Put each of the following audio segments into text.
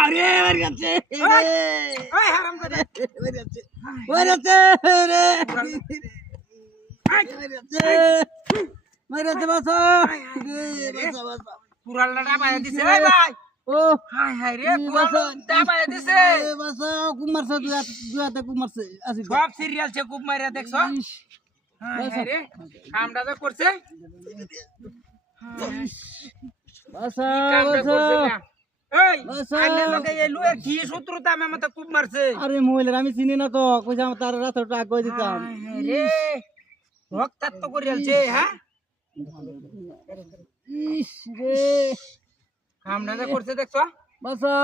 আরে মার গেছে ওই হারাম করে মার গেছে মার গেছে রে মার গেছে বাসা বাসা বাসা পুরালটা ডাবায় দিছে এই ভাই ও হাই হাই রে পুরালটা ডাবায় দিছে বাসা কুমারছে দুয়াতে কুমারছে আসি সব সিরিয়াল সে কুপ মারিয়া দেখছো হাই হাই রে কামটা তো করছে বাসা বাসা এই আইনে লগে এলু এ কি শত্রুতা আমি আমাতে কুপ মারছে আরে মহিলা আমি চিনি না তো কইছাম তার রাতটা আগ কই দিতাম রে রক্তাক্ত করিয়ালছে হ্যাঁ ইস রে কামটা যে করছে দেখছো বাসা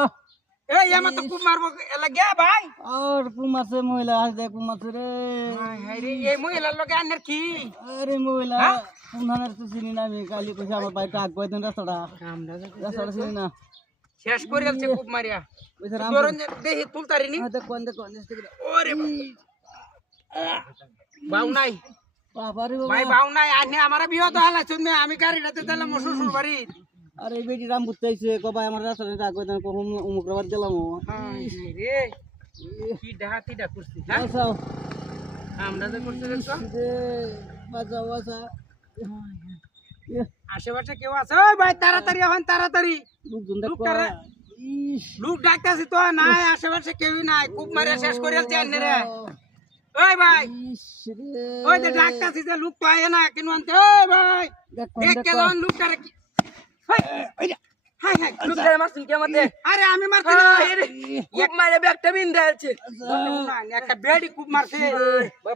এই আমার তো কুপ মারবো এলা গে ভাই আর কুপ মারছে মহিলা আজ দেখ কুপ মারছে রে হাই হাই রে এই মহিলার লগে আনের কি আরে মহিলা কোনখানের তো চিনি না আমি কালি কইছে আমার বাইকটা আগ কই দেন রাস্তাটা রাস্তাটা চিনি না শেষ করিয়ালছে কুপ মারিয়া কইছে রাম দেহি তুলতারিনি কোন ওরে বাউ নাই বাবারে বাবা ভাই বাউ নাই আনে আমারে বিয়ে তো হালা শুনবে আমি গাড়িটাতে দিলাম শ্বশুর বাড়ি আরে বেটি রাম বুঝতেইছে কবাই আমার রাস্তাটা আগ কই দেন কোন উমুক রাবার দিলাম রে কি ডাহাতি ডা করছিস হ্যাঁ বাসাও আমরা তো করতে দেখছো রে বাজাও বাসা আশেপাশে কেউ আছে ওই ভাই তাড়াতাড়ি এখন তাড়াতাড়ি লোক ডাকতেছি তো নাই আশেপাশে কেউই নাই খুব মারে শেষ করে আনছে রে ওই ভাই ওই যে ডাকতেছি যে লোক তো আয় না কেন আনতে ওই ভাই দেখ কে যখন লোকটা হাই হাই লোকটা মারছিস কে মতে আরে আমি মারছি না এক মারে ব্যাগটা বিন্দা আছে একটা বেডি খুব মারছে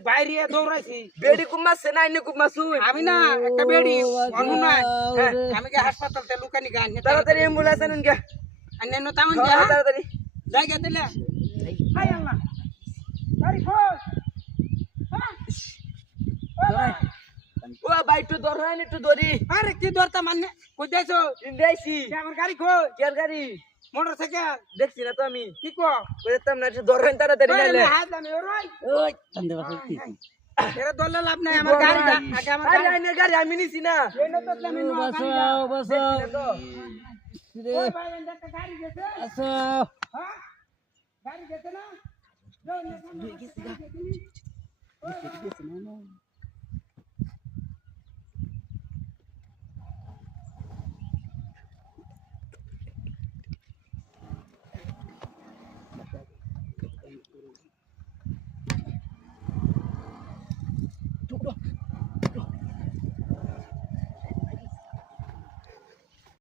বাইরে দৌড়াইছি বেডি খুব মারছে না ইনে খুব মারছু আমি না একটা বেডি অনু না আমি কে হাসপাতালতে লুকানি গান তাড়াতাড়ি অ্যাম্বুলেন্স আনুন কে আনে নো তামন যা তাড়াতাড়ি জায়গা দিলে হাই আল্লাহ গাড়ি খোল ও ভাই তো ধরেন একটু ধরি আরে কি ধরতা মানে কই যাইছো ইন্দাইছি আমার গাড়ি কই কের গাড়ি মোটরসাইকেল দেখছি না তো আমি কি কো কইতাম না একটু ধরেন তাড়াতাড়ি নাইলে হাত আমি ওই কান্দে বাসি এরা দলে লাভ নাই আমার গাড়িটা আগে আমার গাড়ি আইনের গাড়ি আমি নিছি না এনে তো আমি বাসাও বাসাও ওই ভাই এন্ড একটা গাড়ি গেছে আচ্ছা হ্যাঁ গাড়ি গেছে না যাও না গেছে না